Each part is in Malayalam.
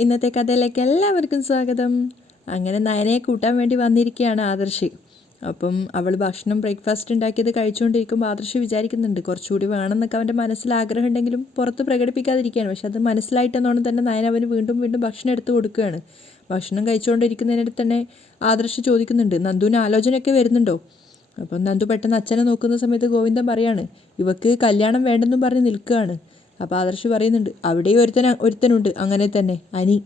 ഇന്നത്തെ കഥയിലേക്ക് എല്ലാവർക്കും സ്വാഗതം. അങ്ങനെ നയനയെ കൂട്ടാൻ വേണ്ടി വന്നിരിക്കുകയാണ് ആദർശ്. അപ്പം അവൾ ഭക്ഷണം ബ്രേക്ക്ഫാസ്റ്റ് ഉണ്ടാക്കിയത് കഴിച്ചുകൊണ്ടിരിക്കുമ്പോൾ ആദർശ് വിചാരിക്കുന്നുണ്ട് കുറച്ചുകൂടി വേണമെന്നൊക്കെ അവൻ്റെ മനസ്സിൽ ആഗ്രഹം ഉണ്ടെങ്കിലും പുറത്ത് പ്രകടിപ്പിക്കാതിരിക്കുകയാണ്. പക്ഷെ അത് മനസ്സിലായിട്ടെന്നോണം തന്നെ നയന അവന് വീണ്ടും വീണ്ടും ഭക്ഷണം എടുത്ത് കൊടുക്കുകയാണ്. ഭക്ഷണം കഴിച്ചുകൊണ്ടിരിക്കുന്നതിനിടയിൽ തന്നെ ആദർശ് ചോദിക്കുന്നുണ്ട്, നന്ദുവിന് ആലോചനയൊക്കെ വരുന്നുണ്ടോ? അപ്പം നന്ദു പെട്ടെന്ന് അച്ഛനെ നോക്കുന്ന സമയത്ത് ഗോവിന്ദൻ പറയാണ്, ഇവക്ക് കല്യാണം വേണ്ടെന്നും പറഞ്ഞ് നിൽക്കുകയാണ്. അപ്പോൾ ആദർശ് പറയുന്നുണ്ട്, അവിടെയും ഒരുത്തനുണ്ട് അങ്ങനെ തന്നെ, അനി.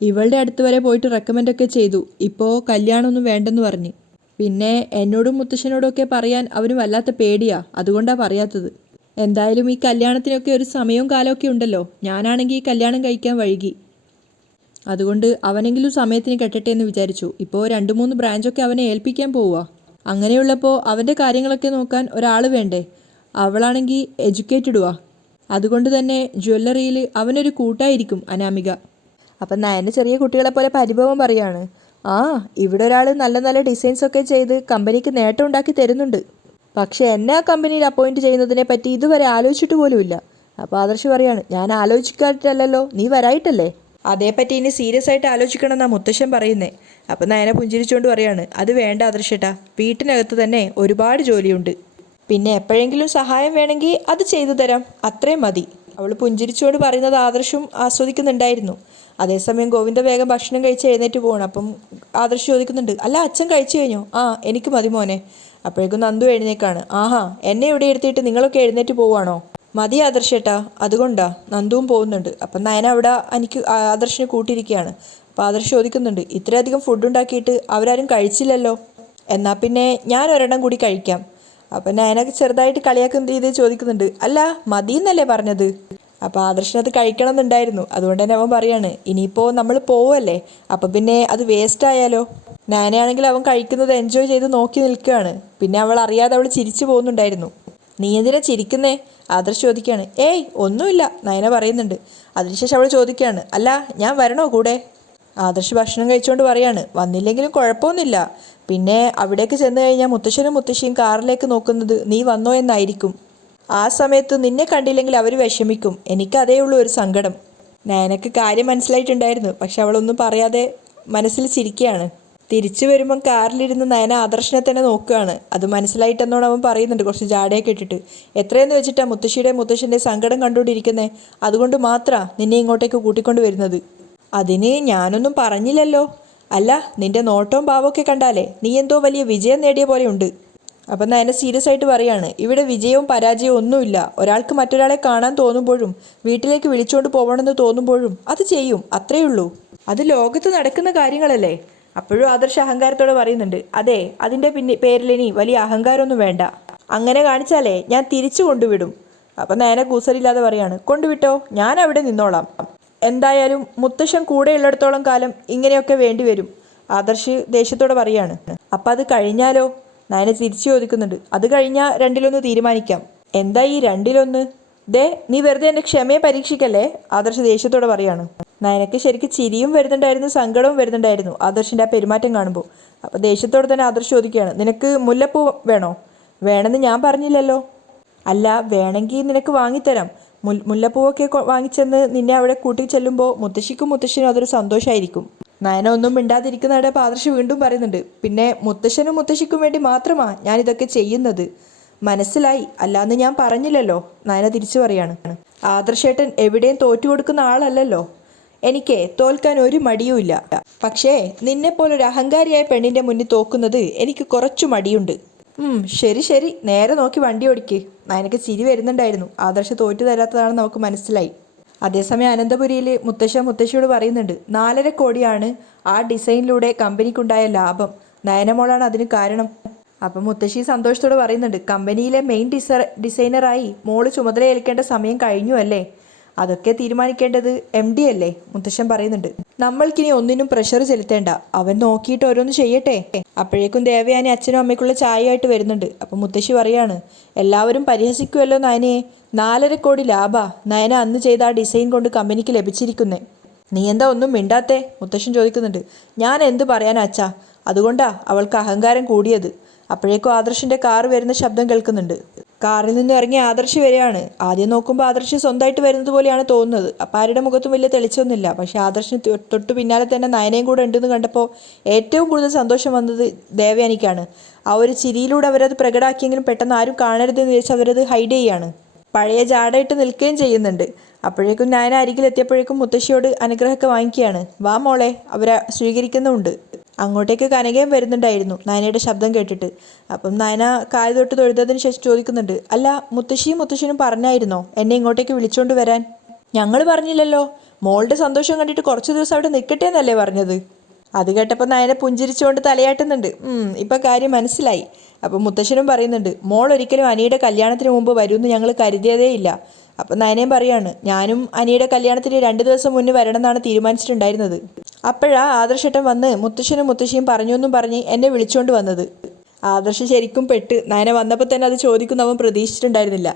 ഇവളുടെ അടുത്ത് വരെ പോയിട്ട് റെക്കമെൻഡൊക്കെ ചെയ്തു, ഇപ്പോൾ കല്യാണമൊന്നും വേണ്ടെന്ന് പറഞ്ഞ്. പിന്നെ എന്നോടും മുത്തശ്ശനോടും ഒക്കെ പറയാൻ അവന് വല്ലാത്ത പേടിയാ, അതുകൊണ്ടാണ് പറയാത്തത്. എന്തായാലും ഈ കല്യാണത്തിനൊക്കെ ഒരു സമയവും കാലമൊക്കെ ഉണ്ടല്ലോ. ഞാനാണെങ്കിൽ ഈ കല്യാണം കഴിക്കാൻ വൈകി, അതുകൊണ്ട് അവനെങ്കിലും സമയത്തിന് കെട്ടട്ടെ എന്ന് വിചാരിച്ചു. ഇപ്പോൾ 2-3 ബ്രാഞ്ചൊക്കെ അവനെ ഏൽപ്പിക്കാൻ പോവുക. അങ്ങനെയുള്ളപ്പോൾ അവൻ്റെ കാര്യങ്ങളൊക്കെ നോക്കാൻ ഒരാൾ വേണ്ടേ? അവളാണെങ്കിൽ എഡ്യൂക്കേറ്റഡുവാ, അതുകൊണ്ട് തന്നെ ജ്വല്ലറിയിൽ അവനൊരു കൂട്ടായിരിക്കും അനാമിക. അപ്പം നയന് ചെറിയ കുട്ടികളെ പോലെ പരിഭവം പറയാണ്, ഇവിടെ ഒരാൾ നല്ല നല്ല ഡിസൈൻസൊക്കെ ചെയ്ത് കമ്പനിക്ക് നേട്ടം ഉണ്ടാക്കി തരുന്നുണ്ട്. പക്ഷേ എന്നെ ആ കമ്പനിയിൽ അപ്പോയിൻറ്റ് ചെയ്യുന്നതിനെ പറ്റി ഇതുവരെ ആലോചിച്ചിട്ട് പോലുമില്ല. അപ്പോൾ ആദർശ് പറയാണ്, ഞാൻ ആലോചിക്കാറില്ലല്ലോ, നീ വരായിട്ടല്ലേ. അതേപ്പറ്റി ഇനി സീരിയസ് ആയിട്ട് ആലോചിക്കണം എന്നാണ് മുത്തശ്ശൻ പറയുന്നത്. അപ്പം നയനെ പുഞ്ചിരിച്ചുകൊണ്ട് പറയാണ്, അത് വേണ്ട ആദർശേട്ടാ, വീട്ടിനകത്ത് തന്നെ ഒരുപാട് ജോലിയുണ്ട്. പിന്നെ എപ്പോഴെങ്കിലും സഹായം വേണമെങ്കിൽ അത് ചെയ്തു തരാം, അത്രയും മതി. അവൾ പുഞ്ചിരിച്ചുകൊണ്ട് പറയുന്നത് ആദർശും ആസ്വദിക്കുന്നുണ്ടായിരുന്നു. അതേസമയം ഗോവിന്ദ വേഗം ഭക്ഷണം കഴിച്ച് എഴുന്നേറ്റ് പോകണം. അപ്പം ആദർശ് ചോദിക്കുന്നുണ്ട്, അല്ല അച്ഛൻ കഴിച്ചു കഴിഞ്ഞോ? എനിക്ക് മതി മോനെ. അപ്പോഴേക്കും നന്ദു എഴുന്നേക്കാണ്. എന്നെ ഇവിടെ ഇരുത്തിയിട്ട് നിങ്ങളൊക്കെ എഴുന്നേറ്റ് പോവുകയാണോ? മതി ആദർശേട്ടാ, അതുകൊണ്ടാ നന്ദുവും പോകുന്നുണ്ട്. അപ്പം നയന അവിടെ എനിക്ക് ആദർശിനെ കൂട്ടിയിരിക്കുകയാണ്. അപ്പോൾ ആദർശ് ചോദിക്കുന്നുണ്ട്, ഇത്രയധികം ഫുഡ് ഉണ്ടാക്കിയിട്ട് അവരാരും കഴിച്ചില്ലല്ലോ, എന്നാൽ പിന്നെ ഞാൻ ഒരെണ്ണം കൂടി കഴിക്കാം. അപ്പം നയനക്ക് ചെറുതായിട്ട് കളിയാക്കുന്ന രീതിയിൽ ചോദിക്കുന്നുണ്ട്, അല്ല മതിയെന്നല്ലേ പറഞ്ഞത്? അപ്പോൾ ആദർശനത് കഴിക്കണം എന്നുണ്ടായിരുന്നു, അതുകൊണ്ട് തന്നെ അവൻ പറയാണ്, ഇനിയിപ്പോൾ നമ്മൾ പോവല്ലേ, അപ്പം പിന്നെ അത് വേസ്റ്റ് ആയാലോ. നയനയാണെങ്കിൽ അവൻ കഴിക്കുന്നത് എൻജോയ് ചെയ്ത് നോക്കി നിൽക്കുകയാണ്. പിന്നെ അവൾ അറിയാതെ അവൾ ചിരിച്ചു പോകുന്നുണ്ടായിരുന്നു. നീ എന്തിനാ ചിരിക്കുന്നേ? ആദർശ് ചോദിക്കുകയാണ്. ഏയ് ഒന്നുമില്ല, നയന പറയുന്നുണ്ട്. അതിനുശേഷം അവൾ ചോദിക്കുകയാണ്, അല്ല ഞാൻ വരണോ കൂടെ? ആദർശ് ഭക്ഷണം കഴിച്ചുകൊണ്ട് പറയാണ്, വന്നില്ലെങ്കിലും കുഴപ്പമൊന്നുമില്ല. പിന്നെ അവിടേക്ക് ചെന്ന് കഴിഞ്ഞാൽ മുത്തശ്ശനും മുത്തശ്ശിയും കാറിലേക്ക് നോക്കുന്നത് നീ വന്നോ എന്നായിരിക്കും. ആ സമയത്ത് നിന്നെ കണ്ടില്ലെങ്കിൽ അവർ വിഷമിക്കും. എനിക്കതേ ഉള്ളൂ ഒരു സങ്കടം. നയനക്ക് കാര്യം മനസ്സിലായിട്ടുണ്ടായിരുന്നു, പക്ഷെ അവളൊന്നും പറയാതെ മനസ്സിൽ ചിരിക്കുകയാണ്. തിരിച്ചു വരുമ്പം കാറിലിരുന്ന് നയന ആദർശനെ തന്നെ നോക്കുകയാണ്. അത് മനസ്സിലായിട്ടെന്നോട് അവൻ പറയുന്നുണ്ട് കുറച്ച് ജാടയൊക്കെ ഇട്ടിട്ട്, എത്രയെന്ന് വെച്ചിട്ടാ മുത്തശ്ശിയുടെ മുത്തശ്ശൻ്റെ സങ്കടം കണ്ടുകൊണ്ടിരിക്കുന്നത്? അതുകൊണ്ട് മാത്രമാണ് നിന്നെ ഇങ്ങോട്ടേക്ക് കൂട്ടിക്കൊണ്ട് വരുന്നത്. അതിന് ഞാനൊന്നും പറഞ്ഞില്ലല്ലോ. അല്ല, നിന്റെ നോട്ടവും ഭാവമൊക്കെ കണ്ടാലേ നീ എന്തോ വലിയ വിജയം നേടിയ പോലെ ഉണ്ട്. അപ്പം നയന സീരിയസ് ആയിട്ട് പറയാണ്, ഇവിടെ വിജയവും പരാജയവും ഒന്നുമില്ല. ഒരാൾക്ക് മറ്റൊരാളെ കാണാൻ തോന്നുമ്പോഴും വീട്ടിലേക്ക് വിളിച്ചുകൊണ്ട് പോകണമെന്ന് തോന്നുമ്പോഴും അത് ചെയ്യും, അത്രയേ ഉള്ളൂ. അത് ലോകത്ത് നടക്കുന്ന കാര്യങ്ങളല്ലേ. അപ്പോഴും ആദർശ അഹങ്കാരത്തോടെ പറയുന്നുണ്ട്, അതെ, അതിൻ്റെ പേരിൽ ഇനി വലിയ അഹങ്കാരമൊന്നും വേണ്ട. അങ്ങനെ കാണിച്ചാലേ ഞാൻ തിരിച്ചു കൊണ്ടുവിടും. അപ്പം നയന കൂസലില്ലാതെ പറയാണ്, കൊണ്ടുവിട്ടോ, ഞാൻ അവിടെ നിന്നോളാം. എന്തായാലും മുത്തശ്ശൻ കൂടെയുള്ളിടത്തോളം കാലം ഇങ്ങനെയൊക്കെ വേണ്ടി വരും. ആദർശ് ദേഷ്യത്തോടെ പറയാണ്. അപ്പം അത് കഴിഞ്ഞാലോ? നയന തിരിച്ചു ചോദിക്കുന്നുണ്ട്. അത് കഴിഞ്ഞാൽ 2-1 തീരുമാനിക്കാം. എന്താ ഈ 2-1? നീ വെറുതെ എൻ്റെ ക്ഷമയെ പരീക്ഷിക്കല്ലേ? ആദർശ് ദേഷ്യത്തോടെ പറയാണ്. നയനക്ക് ശരിക്കും ചിരിയും വരുന്നുണ്ടായിരുന്നു, സങ്കടവും വരുന്നുണ്ടായിരുന്നു ആദർശിൻ്റെ ആ പെരുമാറ്റം കാണുമ്പോൾ. അപ്പോൾ ദേഷ്യത്തോടെ തന്നെ ആദർശ് ചോദിക്കുകയാണ്, നിനക്ക് മുല്ലപ്പൂ വേണോ? വേണമെന്ന് ഞാൻ പറഞ്ഞില്ലല്ലോ. അല്ല, വേണമെങ്കിൽ നിനക്ക് വാങ്ങിത്തരാം. മുല്ലപ്പൂവൊക്കെ വാങ്ങിച്ചെന്ന് നിന്നെ അവിടെ കൂട്ടി ചെല്ലുമ്പോൾ മുത്തശ്ശിക്കും മുത്തശ്ശനും അതൊരു സന്തോഷമായിരിക്കും. നയന ഒന്നും മിണ്ടാതിരിക്കുന്നവിടെ ആദർശ് വീണ്ടും പറയുന്നുണ്ട്, പിന്നെ മുത്തശ്ശനും മുത്തശ്ശിക്കും വേണ്ടി മാത്രമാണ് ഞാനിതൊക്കെ ചെയ്യുന്നത്. മനസ്സിലായി, അല്ലാന്ന് ഞാൻ പറഞ്ഞില്ലല്ലോ. നയന തിരിച്ചു പറയാണ്. ആദർശേട്ടൻ എവിടെയും തോറ്റു കൊടുക്കുന്ന ആളല്ലല്ലോ. എനിക്ക് തോൽക്കാൻ ഒരു മടിയുമില്ല. പക്ഷേ നിന്നെപ്പോലൊരു അഹങ്കാരിയായ പെണ്ണിൻ്റെ മുന്നിൽ തോക്കുന്നത് എനിക്ക് കുറച്ചു മടിയുണ്ട്. ശരി ശരി, നേരെ നോക്കി വണ്ടി ഓടിക്ക്. നയനക്ക് ചിരി വരുന്നുണ്ടായിരുന്നു. ആദർശ് തോറ്റു തരാത്തതാണെന്ന് നമുക്ക് മനസ്സിലായി. അതേസമയം അനന്തപുരിയിൽ മുത്തശ്ശിയോട് പറയുന്നുണ്ട്, 4.5 കോടിയാണ് ആ ഡിസൈനിലൂടെ കമ്പനിക്കുണ്ടായ ലാഭം. നയനമോളാണ് അതിന് കാരണം. അപ്പം മുത്തശ്ശി സന്തോഷത്തോടെ പറയുന്നുണ്ട്, കമ്പനിയിലെ മെയിൻ ഡിസൈനറായി മോള് ചുമതലയേൽക്കേണ്ട സമയം കഴിഞ്ഞു അല്ലേ? അതൊക്കെ തീരുമാനിക്കേണ്ടത് MD അല്ലേ? മുത്തശ്ശൻ പറയുന്നുണ്ട്. നമ്മൾക്കിനി ഒന്നിനും പ്രഷർ ചെലുത്തേണ്ട, അവൻ നോക്കിയിട്ട് ഓരോന്ന് ചെയ്യട്ടെ. അപ്പോഴേക്കും ദേവയാനി അച്ഛനും അമ്മയ്ക്കുള്ള ചായയായിട്ട് വരുന്നുണ്ട്. അപ്പം മുത്തശ്ശി പറയാണ്, എല്ലാവരും പരിഹസിക്കുമല്ലോ നയനയെ, 4.5 കോടി ലാഭാ നയന അന്ന് ചെയ്ത ആ ഡിസൈൻ കൊണ്ട് കമ്പനിക്ക് ലഭിച്ചിരിക്കുന്നേ. നീ എന്താ ഒന്നും മിണ്ടാത്തേ? മുത്തശ്ശൻ ചോദിക്കുന്നുണ്ട്. ഞാൻ എന്ത് പറയാനാ അച്ഛാ, അതുകൊണ്ടാ അവൾക്ക് അഹങ്കാരം കൂടിയത്. അപ്പോഴേക്കും ആദർശിൻ്റെ കാറ് വരുന്ന ശബ്ദം കേൾക്കുന്നുണ്ട്. കാറിൽ നിന്ന് ഇറങ്ങി ആദർശ് വരികയാണ്. ആദ്യം നോക്കുമ്പോൾ ആദർശ് സ്വന്തമായിട്ട് വരുന്നത് പോലെയാണ് തോന്നുന്നത്. അപ്പം ആരുടെ മുഖത്തും വലിയ തെളിച്ചൊന്നുമില്ല. പക്ഷേ ആദർശിന് തൊട്ട് പിന്നാലെ തന്നെ നയനയും കൂടെ ഉണ്ടെന്ന് കണ്ടപ്പോൾ ഏറ്റവും കൂടുതൽ സന്തോഷം വന്നത് ദേവയാനിക്കാണ്. ആ ഒരു ചിരിയിലൂടെ അവരത് പ്രകടമാക്കിയെങ്കിലും പെട്ടെന്ന് ആരും കാണരുതെന്ന് വിചാരിച്ച് അവരത് ഹൈഡ് ചെയ്യാണ്. പഴയ ജാടയിട്ട് നിൽക്കുകയും ചെയ്യുന്നുണ്ട്. അപ്പോഴേക്കും നയന അരികിലെത്തിയപ്പോഴേക്കും മുത്തശ്ശിയോട് അനുഗ്രഹമൊക്കെ വാങ്ങിക്കുകയാണ്. വാ മോളെ, അവരെ സ്വീകരിക്കുന്നുമുണ്ട്. അങ്ങോട്ടേക്ക് കനകയും വരുന്നുണ്ടായിരുന്നു നയനയുടെ ശബ്ദം കേട്ടിട്ട്. അപ്പം നയന കാല് തൊട്ട് തൊഴുതതിന് ശേഷം ചോദിക്കുന്നുണ്ട്, അല്ല മുത്തശ്ശിനും പറഞ്ഞായിരുന്നോ എന്നെ ഇങ്ങോട്ടേക്ക് വിളിച്ചോണ്ട് വരാൻ? ഞങ്ങൾ പറഞ്ഞില്ലല്ലോ. മോളുടെ സന്തോഷം കണ്ടിട്ട് കുറച്ച് ദിവസം അവിടെ നിൽക്കട്ടെ എന്നല്ലേ പറഞ്ഞത്? അത് കേട്ടപ്പോൾ നയനെ പുഞ്ചിരിച്ചുകൊണ്ട് തലയാട്ടുന്നുണ്ട്. ഇപ്പം കാര്യം മനസ്സിലായി. അപ്പം മുത്തശ്ശനും പറയുന്നുണ്ട്, മോൾ ഒരിക്കലും അനിയുടെ കല്യാണത്തിന് മുമ്പ് വരുമെന്ന് ഞങ്ങൾ കരുതിയതേ ഇല്ല. അപ്പം നയനയും പറയാണ്, ഞാനും അനിയുടെ കല്യാണത്തിന് 2 ദിവസം മുന്നേ വരണം എന്നാണ് തീരുമാനിച്ചിട്ടുണ്ടായിരുന്നത്. അപ്പോഴാ ആദർശേട്ടൻ വന്ന് മുത്തശ്ശനും മുത്തശ്ശിയും പറഞ്ഞൊന്നും പറഞ്ഞ് എന്നെ വിളിച്ചുകൊണ്ട് വന്നത്. ആദർശ് ശരിക്കും പെട്ട്. നയന വന്നപ്പോൾ തന്നെ അത് ചോദിക്കുന്ന അവൻ പ്രതീക്ഷിച്ചിട്ടുണ്ടായിരുന്നില്ല.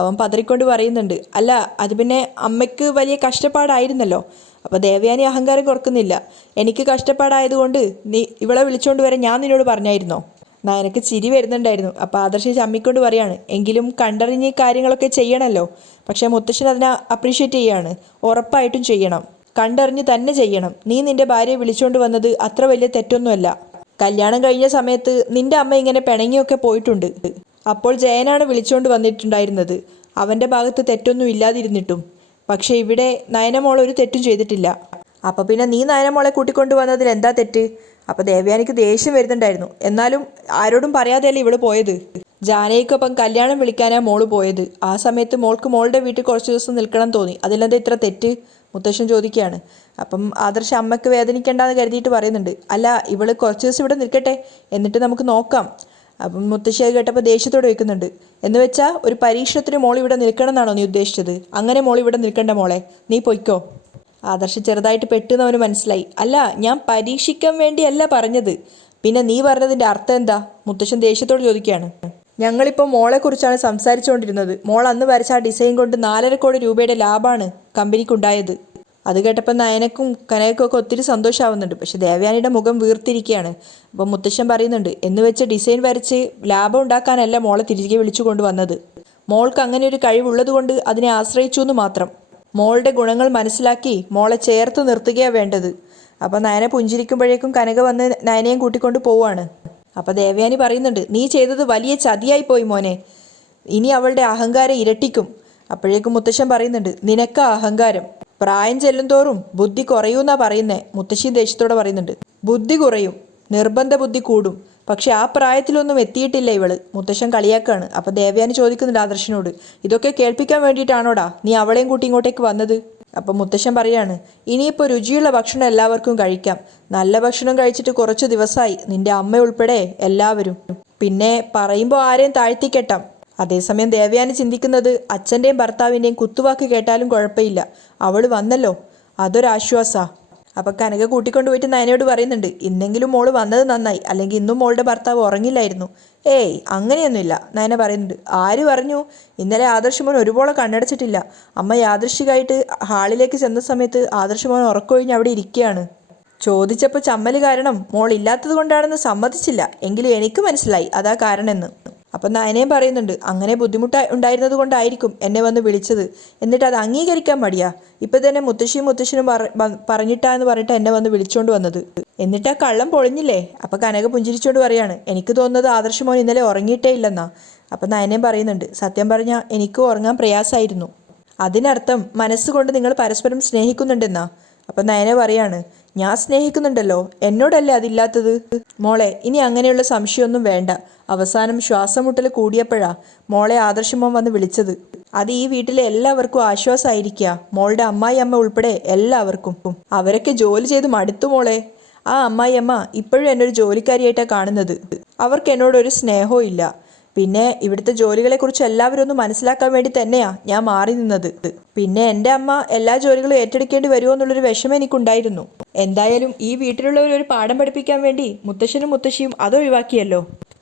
അവൻ പതറിക്കൊണ്ട് പറയുന്നുണ്ട്, അല്ല അത് പിന്നെ അമ്മയ്ക്ക് വലിയ കഷ്ടപ്പാടായിരുന്നല്ലോ. അപ്പോൾ ദേവയാനി അഹങ്കാരം കുറക്കുന്നില്ല. എനിക്ക് കഷ്ടപ്പാടായതുകൊണ്ട് നീ ഇവളെ വിളിച്ചുകൊണ്ട് വരാൻ ഞാൻ നിന്നോട് പറഞ്ഞായിരുന്നോ? നയനക്ക് ചിരി വരുന്നുണ്ടായിരുന്നു. അപ്പോൾ ആദർശ് ചമ്മിക്കൊണ്ട് പറയാണ്, എങ്കിലും കണ്ടറിഞ്ഞ് കാര്യങ്ങളൊക്കെ ചെയ്യണമല്ലോ. പക്ഷേ മുത്തശ്ശൻ അതിനെ അപ്രീഷിയേറ്റ് ചെയ്യാണ്. ഉറപ്പായിട്ടും ചെയ്യണം, കണ്ടറിഞ്ഞ് തന്നെ ചെയ്യണം. നീ നിന്റെ ഭാര്യയെ വിളിച്ചുകൊണ്ട് വന്നത് അത്ര വലിയ തെറ്റൊന്നുമല്ല. കല്യാണം കഴിഞ്ഞ സമയത്ത് നിന്റെ അമ്മ ഇങ്ങനെ പിണങ്ങിയൊക്കെ പോയിട്ടുണ്ട്. അപ്പോൾ ജയനാണ് വിളിച്ചുകൊണ്ട് വന്നിട്ടുണ്ടായിരുന്നത്. അവൻ്റെ ഭാഗത്ത് തെറ്റൊന്നും ഇല്ലാതിരുന്നിട്ടും. പക്ഷേ ഇവിടെ നയനമോൾ ഒരു തെറ്റും ചെയ്തിട്ടില്ല. അപ്പോൾ പിന്നെ നീ നയനമോളെ കൂട്ടിക്കൊണ്ട് വന്നതിൽ എന്താ തെറ്റ്? അപ്പോൾ ദേവയാനിക്ക് ദേഷ്യം വരുന്നുണ്ടായിരുന്നു. എന്നാലും ആരോടും പറയാതെയല്ലേ ഇവള് പോയത്? ജാനകിക്കൊപ്പം കല്യാണം വിളിക്കാനാണ് മോള് പോയത്. ആ സമയത്ത് മോൾക്ക് മോളുടെ വീട്ടിൽ കുറച്ച് ദിവസം നിൽക്കണം തോന്നി. അതിലെന്താ ഇത്ര തെറ്റ്? മുത്തശ്ശൻ ചോദിക്കുകയാണ്. അപ്പം ആദർശ് അമ്മയ്ക്ക് വേദനിക്കേണ്ടെന്ന് കരുതിയിട്ട് പറയുന്നുണ്ട്, അല്ല ഇവള് കുറച്ച് ദിവസം ഇവിടെ നിൽക്കട്ടെ, എന്നിട്ട് നമുക്ക് നോക്കാം. അപ്പം മുത്തശ്ശി അത് കേട്ടപ്പോൾ ദേഷ്യത്തോടെ വെക്കുന്നുണ്ട്. എന്ന് വെച്ചാൽ ഒരു പരീക്ഷണത്തിന് മോൾ ഇവിടെ നിൽക്കണം എന്നാണോ നീ ഉദ്ദേശിച്ചത്? അങ്ങനെ മോൾ ഇവിടെ നിൽക്കണ്ട മോളെ, നീ പൊയ്ക്കോ. ആദർശ് ചെറുതായിട്ട് പെട്ടെന്നവന് മനസ്സിലായി. അല്ല, ഞാൻ പരീക്ഷിക്കാൻ വേണ്ടിയല്ല പറഞ്ഞത്. പിന്നെ നീ പറഞ്ഞതിൻ്റെ അർത്ഥം എന്താ? മുത്തശ്ശൻ ദേഷ്യത്തോട് ചോദിക്കുകയാണ്. ഞങ്ങളിപ്പോൾ മോളെക്കുറിച്ചാണ് സംസാരിച്ചുകൊണ്ടിരുന്നത്. മോൾ അന്ന് വരച്ച ആ ഡിസൈൻ കൊണ്ട് 4.5 കോടി രൂപയുടെ ലാഭമാണ് കമ്പനിക്കുണ്ടായത്. അത് കേട്ടപ്പോൾ നയനക്കും കനകക്കും ഒക്കെ ഒത്തിരി സന്തോഷമാവുന്നുണ്ട്. പക്ഷെ ദേവയാനിയുടെ മുഖം വീർത്തിരിക്കുകയാണ്. അപ്പോൾ മുത്തശ്ശൻ പറയുന്നുണ്ട്, എന്ന് വെച്ച് ഡിസൈൻ വരച്ച് ലാഭം ഉണ്ടാക്കാനല്ല മോളെ തിരികെ വിളിച്ചു കൊണ്ടുവന്നത്. മോൾക്ക് അങ്ങനെ ഒരു കഴിവുള്ളത് കൊണ്ട് അതിനെ ആശ്രയിച്ചു എന്ന് മാത്രം. മോളുടെ ഗുണങ്ങൾ മനസ്സിലാക്കി മോളെ ചേർത്ത് നിർത്തുകയാണ് വേണ്ടത്. അപ്പോൾ നയന പുഞ്ചിരിക്കുമ്പോഴേക്കും കനക വന്ന് നയനയും കൂട്ടിക്കൊണ്ട് പോവുകയാണ്. അപ്പോൾ ദേവയാനി പറയുന്നുണ്ട്, നീ ചെയ്തത് വലിയ ചതിയായി പോയി മോനെ. ഇനി അവളുടെ അഹങ്കാരം ഇരട്ടിക്കും. അപ്പോഴേക്കും മുത്തശ്ശൻ പറയുന്നുണ്ട്, നിനക്കാ അഹങ്കാരം. പ്രായം ചെല്ലുന്തോറും ബുദ്ധി കുറയൂന്നാ പറയുന്നേ. മുത്തശ്ശി ദേഷ്യത്തോടെ പറയുന്നുണ്ട്. ബുദ്ധി കുറയും, നിർബന്ധ ബുദ്ധി കൂടും. പക്ഷെ ആ പ്രായത്തിലൊന്നും എത്തിയിട്ടില്ല ഇവള്. മുത്തശ്ശൻ കളിയാക്കാണ്. അപ്പോൾ ദേവയാനി ചോദിക്കുന്നുണ്ട് ആദർശനോട്, ഇതൊക്കെ കേൾപ്പിക്കാൻ വേണ്ടിയിട്ടാണോടാ നീ അവളെയും കൂട്ടി ഇങ്ങോട്ടേക്ക് വന്നത്? അപ്പം മുത്തശ്ശൻ പറയാണ്, ഇനിയിപ്പോൾ രുചിയുള്ള ഭക്ഷണം എല്ലാവർക്കും കഴിക്കാം. നല്ല ഭക്ഷണം കഴിച്ചിട്ട് കുറച്ച് ദിവസമായി നിന്റെ അമ്മ ഉൾപ്പെടെ എല്ലാവരും. പിന്നെ പറയുമ്പോൾ ആരെയും താഴ്ത്തിക്കെട്ടാം. അതേസമയം ദേവയാനി ചിന്തിക്കുന്നത് അച്ഛൻ്റെയും ഭർത്താവിൻ്റെയും കുത്തുവാക്ക് കേട്ടാലും കുഴപ്പമില്ല, അവൾ വന്നല്ലോ, അതൊരാശ്വാസാ. അപ്പം കനക കൂട്ടിക്കൊണ്ടുപോയിട്ട് നയനയോട് പറയുന്നുണ്ട്, ഇന്നെങ്കിലും മോള് വന്നത് നന്നായി, അല്ലെങ്കിൽ ഇന്നും മോളുടെ ഭർത്താവ് ഉറങ്ങില്ലായിരുന്നു. ഏയ് അങ്ങനെയൊന്നുമില്ല. നയന പറയുന്നുണ്ട്, ആര് പറഞ്ഞു? ഇന്നലെ ആദർശ് മോൻ ഒരുപോലെ കണ്ണടച്ചിട്ടില്ല. അമ്മ യാദൃശ്ചികമായിട്ട് ഹാളിലേക്ക് ചെന്ന സമയത്ത് ആദർശ് മോൻ ഉറക്കൊഴിഞ്ഞ് അവിടെ ഇരിക്കുകയാണ്. ചോദിച്ചപ്പോൾ ചമ്മൽ കാരണം മോൾ ഇല്ലാത്തത് കൊണ്ടാണെന്ന് സമ്മതിച്ചില്ല. എങ്കിലും എനിക്ക് മനസ്സിലായി അതാ കാരണമെന്ന്. അപ്പം നയനയും പറയുന്നുണ്ട്, അങ്ങനെ ബുദ്ധിമുട്ട് ഉണ്ടായിരുന്നത് കൊണ്ടായിരിക്കും എന്നെ വന്ന് വിളിച്ചത്. എന്നിട്ട് അത് അംഗീകരിക്കാൻ മടിയാ. ഇപ്പം തന്നെ മുത്തശ്ശനും പറഞ്ഞിട്ടാന്ന് പറഞ്ഞിട്ട് എന്നെ വന്ന് വിളിച്ചുകൊണ്ട് വന്നത്. എന്നിട്ട് ആ കള്ളം പൊളിഞ്ഞില്ലേ? അപ്പം കനക പുഞ്ചിരിച്ചുകൊണ്ട് പറയാണ്, എനിക്ക് തോന്നുന്നത് ആദർശ് മോൻ ഇന്നലെ ഉറങ്ങിയിട്ടേ ഇല്ലെന്നാ. അപ്പം നയനയും പറയുന്നുണ്ട്, സത്യം പറഞ്ഞാൽ എനിക്ക് ഉറങ്ങാൻ പ്രയാസമായിരുന്നു. അതിനർത്ഥം മനസ്സുകൊണ്ട് നിങ്ങൾ പരസ്പരം സ്നേഹിക്കുന്നുണ്ടെന്നാ. അപ്പം നയന പറയാണ്, ഞാൻ സ്നേഹിക്കുന്നുണ്ടല്ലോ, എന്നോടല്ലേ അതില്ലാത്തത്? മോളെ, ഇനി അങ്ങനെയുള്ള സംശയമൊന്നും വേണ്ട. അവസാനം ശ്വാസം മുട്ടൽ കൂടിയപ്പോഴാ മോളെ ആദർശ് മോൻ വന്ന് വിളിച്ചത്. അത് ഈ വീട്ടിലെ എല്ലാവർക്കും ആശ്വാസമായിരിക്കുക, മോളുടെ അമ്മായിയമ്മ ഉൾപ്പെടെ എല്ലാവർക്കും. അവരൊക്കെ ജോലി ചെയ്ത് മടുത്തു മോളെ. ആ അമ്മായിയമ്മ ഇപ്പോഴും എന്നൊരു ജോലിക്കാരിയായിട്ടാണ് കാണുന്നത്. അവർക്ക് എന്നോടൊരു സ്നേഹവും ഇല്ല. പിന്നെ ഇവിടുത്തെ ജോലികളെക്കുറിച്ച് എല്ലാവരും ഒന്ന് മനസ്സിലാക്കാൻ വേണ്ടി തന്നെയാ ഞാൻ മാറി നിന്നത്. പിന്നെ എൻ്റെ അമ്മ എല്ലാ ജോലികളും ഏറ്റെടുക്കേണ്ടി വരുമോ എന്നുള്ളൊരു വിഷമം എനിക്കുണ്ടായിരുന്നു. എന്തായാലും ഈ വീട്ടിലുള്ളവരൊരു പാഠം പഠിപ്പിക്കാൻ വേണ്ടി മുത്തശ്ശനും മുത്തശ്ശിയും അതൊഴിവാക്കിയല്ലോ.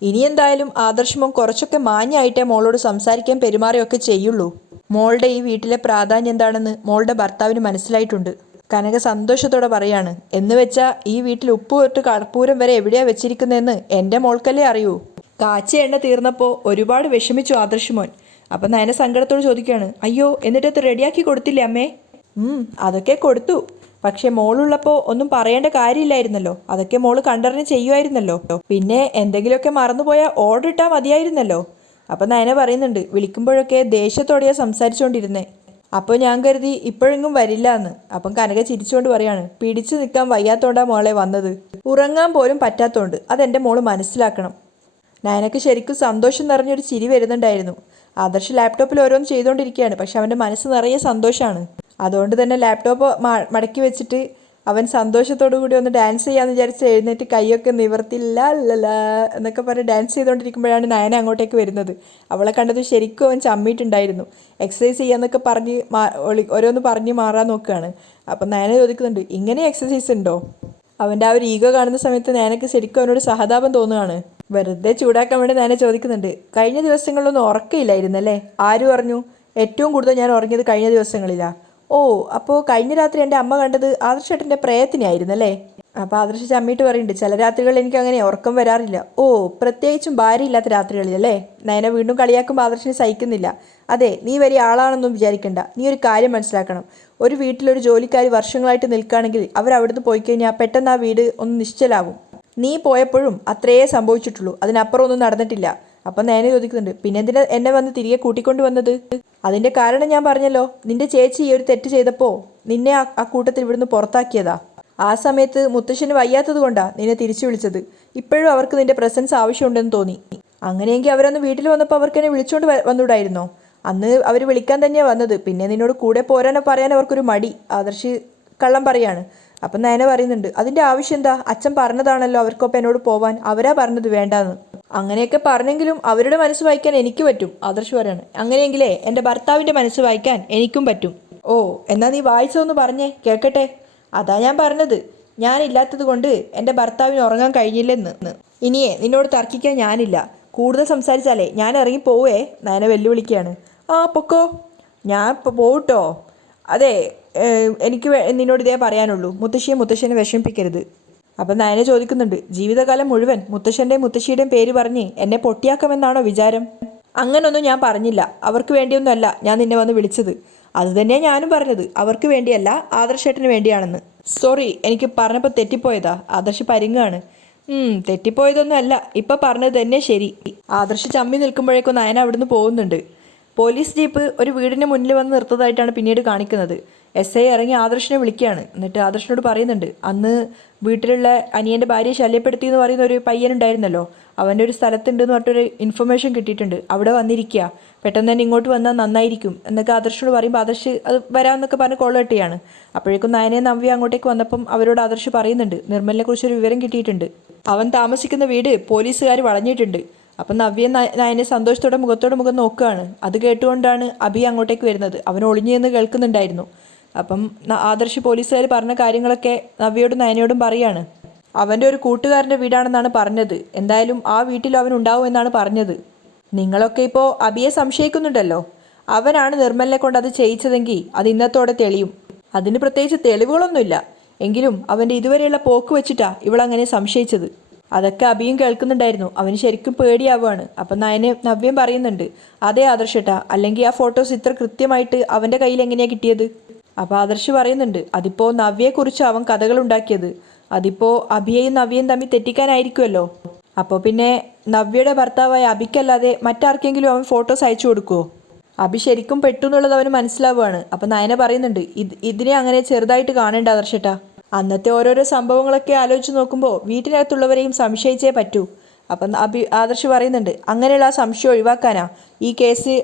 ഇനി എന്തായാലും ആദർശ് മോൻ കുറച്ചൊക്കെ മാഞ്ഞായിട്ടേ മോളോട് സംസാരിക്കാൻ പെരുമാറുകയൊക്കെ ചെയ്യുള്ളൂ. മോളുടെ ഈ വീട്ടിലെ പ്രാധാന്യം എന്താണെന്ന് മോളുടെ ഭർത്താവിന് മനസ്സിലായിട്ടുണ്ട്. കനക സന്തോഷത്തോടെ പറയാണ്, എന്ന് വെച്ചാൽ ഈ വീട്ടിൽ ഉപ്പ് തൊട്ട് കർപ്പൂരം വരെ എവിടെയാണ് വെച്ചിരിക്കുന്നതെന്ന് എൻ്റെ മോൾക്കല്ലേ അറിയൂ. കാച്ച എണ്ണ തീർന്നപ്പോൾ ഒരുപാട് വിഷമിച്ചു ആദർശ് മോൻ. അപ്പം നയന സങ്കടത്തോട് ചോദിക്കുകയാണ്, അയ്യോ എന്നിട്ടത് റെഡിയാക്കി കൊടുത്തില്ലേ അമ്മേ? അതൊക്കെ കൊടുത്തു. പക്ഷെ മോളുള്ളപ്പോൾ ഒന്നും പറയേണ്ട കാര്യമില്ലായിരുന്നല്ലോ. അതൊക്കെ മോള് കണ്ടറിഞ്ഞ് ചെയ്യുമായിരുന്നല്ലോ. പിന്നെ എന്തെങ്കിലുമൊക്കെ മറന്നുപോയാൽ ഓർഡർ ഇട്ടാൽ മതിയായിരുന്നല്ലോ. അപ്പം നയന പറയുന്നുണ്ട്, വിളിക്കുമ്പോഴൊക്കെ ദേഷ്യത്തോടെയാണ് സംസാരിച്ചുകൊണ്ടിരുന്നേ. അപ്പോൾ ഞാൻ കരുതി ഇപ്പോഴെങ്ങും വരില്ല എന്ന്. അപ്പം കനക ചിരിച്ചുകൊണ്ട് പറയാണ്, പിടിച്ചു നിൽക്കാൻ വയ്യാത്തോണ്ടാ മോളെ വന്നത്, ഉറങ്ങാൻ പോലും പറ്റാത്തോണ്ട്. അതെൻ്റെ മോള് മനസ്സിലാക്കണം. നയനക്ക് ശരിക്കും സന്തോഷം നിറഞ്ഞൊരു ചിരി വരുന്നുണ്ടായിരുന്നു. ആദർശ് ലാപ്ടോപ്പിൽ ഓരോന്ന് ചെയ്തുകൊണ്ടിരിക്കുകയാണ്. പക്ഷെ അവൻ്റെ മനസ്സ് നിറയെ സന്തോഷമാണ്. അതുകൊണ്ട് തന്നെ ലാപ്ടോപ്പ് മടക്കി വെച്ചിട്ട് അവൻ സന്തോഷത്തോടു കൂടി ഒന്ന് ഡാൻസ് ചെയ്യാമെന്ന് വിചാരിച്ച് എഴുന്നേറ്റ് കൈയൊക്കെ നിവർത്തില്ല അല്ലല്ല എന്നൊക്കെ പറഞ്ഞ് ഡാൻസ് ചെയ്തുകൊണ്ടിരിക്കുമ്പോഴാണ് നയന അങ്ങോട്ടേക്ക് വരുന്നത്. അവളെ കണ്ടത് ശരിക്കും അവൻ ചമ്മിയിട്ടുണ്ടായിരുന്നു. എക്സസൈസ് ചെയ്യാന്നൊക്കെ പറഞ്ഞ് ഓരോന്ന് പറഞ്ഞ് മാറാൻ നോക്കുകയാണ്. അപ്പം നയന ചോദിക്കുന്നുണ്ട്, ഇങ്ങനെ എക്സസൈസ് ഉണ്ടോ? അവൻ്റെ ആ ഒരു ഈഗോ കാണുന്ന സമയത്ത് നയനക്ക് ശരിക്കും അവനോട് സഹതാപം തോന്നുകയാണ്. വെറുതെ ചൂടാക്കാൻ വേണ്ടി നയന ചോദിക്കുന്നുണ്ട്, കഴിഞ്ഞ ദിവസങ്ങളിലൊന്നും ഉറക്കമില്ലായിരുന്നല്ലേ? ആര് പറഞ്ഞു? ഏറ്റവും കൂടുതൽ ഞാൻ ഉറങ്ങിയത് കഴിഞ്ഞ ദിവസങ്ങളിലാണ്. ഓ, അപ്പോൾ കഴിഞ്ഞ രാത്രി എൻ്റെ അമ്മ കണ്ടത് ആദർശേട്ടൻ്റെ പ്രയത്നിയായിരുന്നല്ലേ? അപ്പോൾ ആദർശ് ചമ്മിയിട്ട് പറയുന്നുണ്ട്, ചില രാത്രികളിൽ എനിക്ക് അങ്ങനെ ഉറക്കം വരാറില്ല. ഓ, പ്രത്യേകിച്ചും ഭാര്യയില്ലാത്ത രാത്രികളിലല്ലേ? നയന വീണ്ടും കളിയാക്കുമ്പോൾ ആദർശിനെ സഹിക്കുന്നില്ല. അതെ, നീ വലിയ ആളാണെന്നും വിചാരിക്കണ്ട. നീ ഒരു കാര്യം മനസ്സിലാക്കണം. ഒരു വീട്ടിലൊരു ജോലിക്കാരി വർഷങ്ങളായിട്ട് നിൽക്കുകയാണെങ്കിൽ അവരവിടുന്ന് പോയി കഴിഞ്ഞാൽ പെട്ടെന്ന് ആ വീട് ഒന്ന് നിശ്ചലാവും. നീ പോയപ്പോഴും അത്രയേ സംഭവിച്ചിട്ടുള്ളൂ, അതിനപ്പുറം ഒന്നും നടന്നിട്ടില്ല. അപ്പം നയന ചോദിക്കുന്നുണ്ട്, പിന്നെ എന്തിനാ എന്നെ വന്ന് തിരികെ കൂട്ടിക്കൊണ്ട് വന്നത്? അതിൻ്റെ കാരണം ഞാൻ പറഞ്ഞല്ലോ. നിന്റെ ചേച്ചി ഈ ഒരു തെറ്റ് ചെയ്തപ്പോൾ നിന്നെ ആ കൂട്ടത്തിൽ ഇവിടുന്ന് പുറത്താക്കിയതാ. ആ സമയത്ത് മുത്തശ്ശന് വയ്യാത്തത് കൊണ്ടാണ് നിന്നെ തിരിച്ചു വിളിച്ചത്. ഇപ്പോഴും അവർക്ക് നിന്റെ പ്രസൻസ് ആവശ്യമുണ്ടെന്ന് തോന്നി. അങ്ങനെയെങ്കിൽ അവരൊന്ന് വീട്ടിൽ വന്നപ്പോൾ അവർക്ക് എന്നെ വിളിച്ചുകൊണ്ട് വന്നൂടായിരുന്നോ? അന്ന് അവർ വിളിക്കാൻ തന്നെയാണ് വന്നത്. പിന്നെ നിന്നോട് കൂടെ പോരാനോ പറയാൻ അവർക്കൊരു മടി. ആദർശ് കള്ളം പറയാണ്. അപ്പം നയന പറയുന്നുണ്ട്, അതിൻ്റെ ആവശ്യം എന്താ? അച്ഛൻ പറഞ്ഞതാണല്ലോ അവർക്കൊപ്പം എന്നോട് പോവാൻ. അവരാ പറഞ്ഞത് വേണ്ടാന്ന്. അങ്ങനെയൊക്കെ പറഞ്ഞെങ്കിലും അവരുടെ മനസ്സ് വായിക്കാൻ എനിക്ക് പറ്റും. ആദർശ് പറയാണ്, അങ്ങനെയെങ്കിലേ എൻ്റെ ഭർത്താവിൻ്റെ മനസ്സ് വായിക്കാൻ എനിക്കും പറ്റും. ഓ, എന്നാ നീ വായിച്ചതൊന്ന് പറഞ്ഞേ കേൾക്കട്ടെ. അതാ ഞാൻ പറഞ്ഞത്, ഞാനില്ലാത്തത് കൊണ്ട് എൻ്റെ ഭർത്താവിന് ഉറങ്ങാൻ കഴിഞ്ഞില്ലെന്ന്. ഇനിയേ നിന്നോട് തർക്കിക്കാൻ ഞാനില്ല. കൂടുതൽ സംസാരിച്ചാലേ ഞാൻ ഇറങ്ങി പോവേ. നയന വെല്ലുവിളിക്കുകയാണ്. ആ, പൊക്കോ, ഞാൻ പോട്ടോ. അതെ, എനിക്ക് നിന്നോട് ഇതേ പറയാനുള്ളൂ. മുത്തശ്ശനെ വിഷമിപ്പിക്കരുത്. അപ്പം നയന ചോദിക്കുന്നുണ്ട്, ജീവിതകാലം മുഴുവൻ മുത്തശ്ശൻ്റെയും മുത്തശ്ശിയുടെയും പേര് പറഞ്ഞ് എന്നെ പൊട്ടിയാക്കാമെന്നാണോ വിചാരം? അങ്ങനൊന്നും ഞാൻ പറഞ്ഞില്ല. അവർക്ക് വേണ്ടിയൊന്നുമല്ല ഞാൻ നിന്നെ വന്ന് വിളിച്ചത്. അതുതന്നെയാണ് ഞാനും പറഞ്ഞത്. അവർക്ക് വേണ്ടിയല്ല, ആദർശേട്ടന് വേണ്ടിയാണെന്ന്. സോറി, എനിക്ക് പറഞ്ഞപ്പോൾ തെറ്റിപ്പോയതാ. ആദർശ് പരിങ്ങാണ്. തെറ്റിപ്പോയതൊന്നും അല്ല, ഇപ്പം പറഞ്ഞത് തന്നെ ശരി. ആദർശ് ചമ്മി നിൽക്കുമ്പോഴേക്കും നയന അവിടുന്ന് പോകുന്നുണ്ട്. പോലീസ് ജീപ്പ് ഒരു വീടിന് മുന്നിൽ വന്ന് നിർത്തതായിട്ടാണ് പിന്നീട് കാണിക്കുന്നത്. SI ഇറങ്ങി ആദർശിനെ വിളിക്കുകയാണ്. എന്നിട്ട് ആദർശിനോട് പറയുന്നുണ്ട്, അന്ന് വീട്ടിലുള്ള അനിയൻ്റെ ഭാര്യയെ ശല്യപ്പെടുത്തി എന്ന് പറയുന്ന ഒരു പയ്യനുണ്ടായിരുന്നല്ലോ, അവൻ്റെ ഒരു സ്ഥലത്തുണ്ടെന്ന് പറഞ്ഞിട്ടൊരു ഇൻഫർമേഷൻ കിട്ടിയിട്ടുണ്ട്. അവിടെ വന്നിരിക്കുക, പെട്ടെന്ന് തന്നെ ഇങ്ങോട്ട് വന്നാൽ നന്നായിരിക്കും എന്നൊക്കെ ആദർശിനോട് പറയുമ്പോൾ ആദർശ് അത് വരാമെന്നൊക്കെ പറഞ്ഞ് കോൾ കെട്ടിയാണ്. അപ്പോഴേക്കും നയനയും നവ്യ അങ്ങോട്ടേക്ക് വന്നപ്പം അവരോട് ആദർശ് പറയുന്നുണ്ട്, നിർമ്മലിനെ കുറിച്ചൊരു വിവരം കിട്ടിയിട്ടുണ്ട്. അവൻ താമസിക്കുന്ന വീട് പോലീസുകാർ വളഞ്ഞിട്ടുണ്ട്. അപ്പം നവ്യ നയനെ സന്തോഷത്തോടെ മുഖം നോക്കുകയാണ്. അത് കേട്ടുകൊണ്ടാണ് അഭി അങ്ങോട്ടേക്ക് വരുന്നത്. അവൻ ഒളിഞ്ഞു നിന്ന് കേൾക്കുന്നുണ്ടായിരുന്നു. അപ്പം ആദർശ് പോലീസുകാർ പറഞ്ഞ കാര്യങ്ങളൊക്കെ നവ്യയോടും നയനയോടും പറയാണ്. അവൻ്റെ ഒരു കൂട്ടുകാരൻ്റെ വീടാണെന്നാണ് പറഞ്ഞത്. എന്തായാലും ആ വീട്ടിൽ അവൻ ഉണ്ടാവും എന്നാണ് പറഞ്ഞത്. നിങ്ങളൊക്കെ ഇപ്പോൾ അഭിയെ സംശയിക്കുന്നുണ്ടല്ലോ. അവനാണ് നിർമ്മലിനെ കൊണ്ട് അത് ചെയ്യിച്ചതെങ്കിൽ അത് ഇന്നത്തോടെ തെളിയും. അതിന് പ്രത്യേകിച്ച് തെളിവുകളൊന്നുമില്ല. എങ്കിലും അവൻ്റെ ഇതുവരെയുള്ള പോക്ക് വെച്ചിട്ടാ ഇവളങ്ങനെ സംശയിച്ചത്. അതൊക്കെ അഭിയും കേൾക്കുന്നുണ്ടായിരുന്നു. അവന് ശരിക്കും പേടിയാവുകയാണ്. അപ്പം നവ്യം പറയുന്നുണ്ട്, അതേ ആദർശേട്ടാ, അല്ലെങ്കിൽ ആ ഫോട്ടോസ് ഇത്ര കൃത്യമായിട്ട് അവൻ്റെ കയ്യിൽ എങ്ങനെയാണ് കിട്ടിയത്? അപ്പോൾ ആദർശ് പറയുന്നുണ്ട്, അതിപ്പോൾ നവ്യയെക്കുറിച്ച് അവൻ കഥകൾ ഉണ്ടാക്കിയത്. അതിപ്പോൾ അഭിയെയും നവ്യയും തമ്മിൽ തെറ്റിക്കാനായിരിക്കുമല്ലോ. അപ്പോൾ പിന്നെ നവ്യയുടെ ഭർത്താവായ അഭിക്കല്ലാതെ മറ്റാർക്കെങ്കിലും അവൻ ഫോട്ടോസ് അയച്ചു കൊടുക്കുമോ? അഭി ശരിക്കും പെട്ടു എന്നുള്ളത് അവന് മനസ്സിലാവുകയാണ്. അപ്പം നയന പറയുന്നുണ്ട്, ഇതിനെ അങ്ങനെ ചെറുതായിട്ട് കാണേണ്ട ആദർശേട്ടാ. അന്നത്തെ ഓരോരോ സംഭവങ്ങളൊക്കെ ആലോചിച്ച് നോക്കുമ്പോൾ വീട്ടിനകത്തുള്ളവരെയും സംശയിച്ചേ പറ്റൂ. അപ്പം ആദർശ് പറയുന്നുണ്ട്, അങ്ങനെയുള്ള ആ സംശയം ഒഴിവാക്കാനാ ഈ കേസ്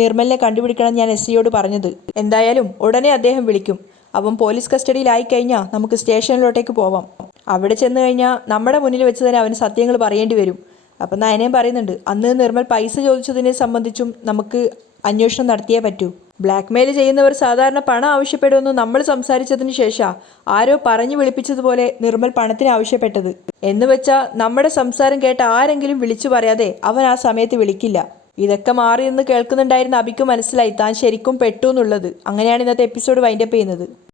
നിർമ്മലിനെ കണ്ടുപിടിക്കണം ഞാൻ SIയോട് പറഞ്ഞത്. എന്തായാലും ഉടനെ അദ്ദേഹം വിളിക്കും. അവൻ പോലീസ് കസ്റ്റഡിയിലായി കഴിഞ്ഞാൽ നമുക്ക് സ്റ്റേഷനിലോട്ടേക്ക് പോവാം. അവിടെ ചെന്ന് കഴിഞ്ഞാൽ നമ്മുടെ മുന്നിൽ വെച്ച് തന്നെ അവന് സത്യങ്ങൾ പറയേണ്ടി വരും. അപ്പം നയനയും പറയുന്നുണ്ട്, അന്ന് നിർമ്മൽ പൈസ ചോദിച്ചതിനെ സംബന്ധിച്ചും നമുക്ക് അന്വേഷണം നടത്തിയേ പറ്റൂ. ബ്ലാക്ക് മെയിൽ ചെയ്യുന്നവർ സാധാരണ പണം ആവശ്യപ്പെടുമെന്ന് നമ്മൾ സംസാരിച്ചതിന് ശേഷം ആരോ പറഞ്ഞു വിളിപ്പിച്ചതുപോലെ നിർമ്മൽ പണത്തിന് ആവശ്യപ്പെട്ടത്. എന്ന് വെച്ചാൽ നമ്മുടെ സംസാരം കേട്ട ആരെങ്കിലും വിളിച്ചു പറയാതെ അവൻ ആ സമയത്ത് വിളിക്കില്ല. ഇതൊക്കെ മാറി എന്ന് കേൾക്കുന്നുണ്ടായിരുന്ന അഭിക്ക് മനസ്സിലായി താൻ ശരിക്കും പെട്ടു എന്നുള്ളത്. അങ്ങനെയാണ് ഇന്നത്തെ എപ്പിസോഡ് വൈൻഡപ്പ് ചെയ്യുന്നത്.